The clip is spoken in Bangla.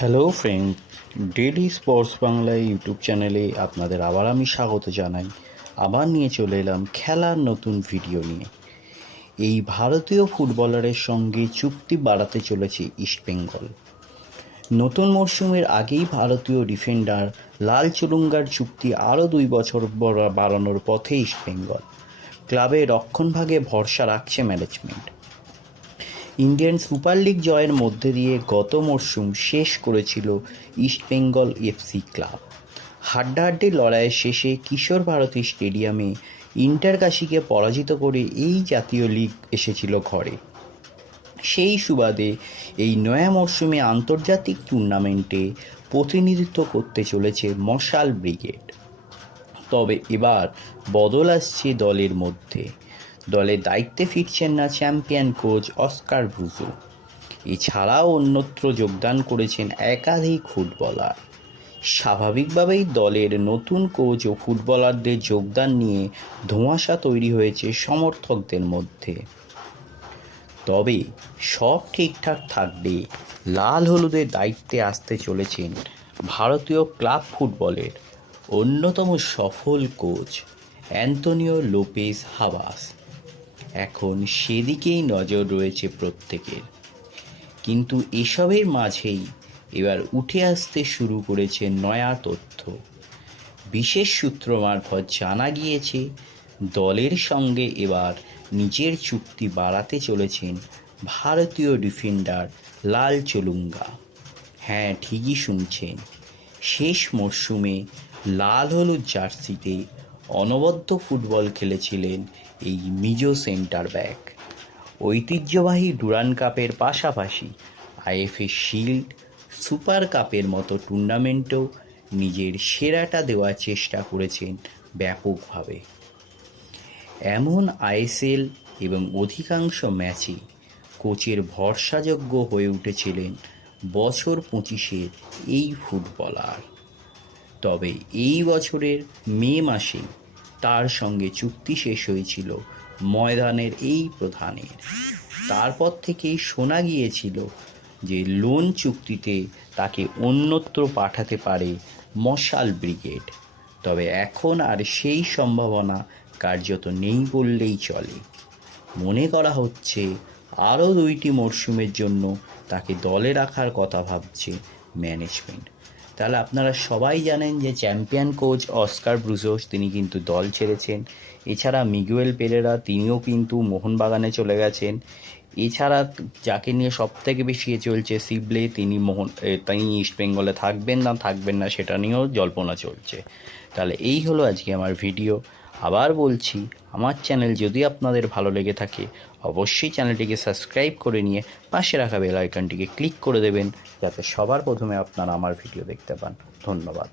Hello friend, daily sports Bangla YouTube চ্যানেলে আপনাদের আবার আমি স্বাগত জানাই। আবার নিয়ে চলে এলাম খেলার নতুন ভিডিও নিয়ে। এই ভারতীয় ফুটবলারের সঙ্গে চুক্তি বাড়াতে চলেছে ইস্টবেঙ্গল। নতুন মরশুমের আগেই ভারতীয় ডিফেন্ডার লাল চুরুঙ্গার চুক্তি আরও 2 বছর বাড়ানোর পথে ইস্টবেঙ্গল। ক্লাবে রক্ষণভাগে ভরসা রাখছে ম্যানেজমেন্ট। ইন্ডিয়ান সুপার লিগ জয়ের মধ্যে দিয়ে গত মরশুম শেষ করেছিল ইস্টবেঙ্গল এফসি ক্লাব। হাড্ডাহাড্ডি লড়াইয়ের শেষে কিশোর ভারতী স্টেডিয়ামে ইন্টারকাশিকে পরাজিত করে এই জাতীয় লিগ এসেছিল ঘরে। সেই সুবাদে এই নয়া মরশুমে আন্তর্জাতিক টুর্নামেন্টে প্রতিনিধিত্ব করতে চলেছে মশাল ব্রিগেড। তবে এবার বদল আসছে দলের মধ্যে। দলের দায়িত্বে ফিরছেন না চ্যাম্পিয়ন কোচ অস্কার ব্রুজো। এছাড়াও অন্যত্র যোগদান করেছেন একাধিক ফুটবলার। স্বাভাবিকভাবেই দলের নতুন কোচ ও ফুটবলারদের যোগদান নিয়ে ধোঁয়াশা তৈরি হয়েছে সমর্থকদের মধ্যে। তবে সব ঠিকঠাক থাকবে লাল হলুদের দায়িত্বে আসতে চলেছেন ভারতীয় ক্লাব ফুটবলের অন্যতম সফল কোচ অ্যান্তোনিও লোপেস হাবাস। এখন সেদিকেই নজর রয়েছে প্রত্যেকের। কিন্তু এসবের মাঝেই এবার উঠে আসতে শুরু করেছে নয়া তথ্য। বিশেষ সূত্র মারফত জানা গিয়েছে দলের সঙ্গে এবার নিজের চুক্তি বাড়াতে চলেছেন ভারতীয় ডিফেন্ডার লাল চুরুঙ্গা। হ্যাঁ, ঠিকই শুনছেন, শেষ মরশুমে লাল হলুদ জার্সিতে অনবদ্য ফুটবল খেলেছিলেন এই মিজো সেন্টার ব্যাক। ঐতিহ্যবাহী ডুরান্ড কাপের পাশাপাশি আইএফএ শিল্ড, সুপার কাপের মতো টুর্নামেন্টেও নিজের সেরাটা দেওয়ার চেষ্টা করেছেন ব্যাপকভাবে। এমন আইএসএল এবং অধিকাংশ ম্যাচে কোচের ভরসাযোগ্য হয়ে উঠেছিলেন বছর 25-এর এই ফুটবলার। তবে এই বছরের মে মাসে তার সঙ্গে চুক্তি শেষ হয়েছিল ময়দানের এই প্রধানের। তারপর থেকেই শোনা গিয়েছিল যে লোন চুক্তিতে তাকে অন্যত্র পাঠাতে পারে মশাল ব্রিগেড। তবে এখন আর সেই সম্ভাবনা কার্যত নেই বললেই চলে। মনে করা হচ্ছে আরও 2টি মরশুমের জন্য তাকে দলে রাখার কথা ভাবছে ম্যানেজমেন্ট। তাহলে আপনারা সবাই জানেন যে চ্যাম্পিয়ন কোচ অস্কার ব্রুজো তিনি কিন্তু দল ছেড়েছেন। এছাড়া মিগুয়েল পেরেরা তিনিও কিন্তু মোহনবাগানে চলে গেছেন। এছাড়া যাকে নিয়ে সবথেকে বেশি চলছে সিবলে, তিনি ইস্টবেঙ্গলে থাকবেন না সেটা নিয়েও জল্পনা চলছে। তাহলে এই হলো আজকে আমার ভিডিও। আবার বলছি, আমার চ্যানেল যদি আপনাদের ভালো লেগে থাকে অবশ্যই চ্যানেলটিকে সাবস্ক্রাইব করে নিয়ে পাশে রাখা বেল আইকনটিকে ক্লিক করে দেবেন, যাতে সবার প্রথমে আপনারা আমার ভিডিও দেখতে পান। ধন্যবাদ।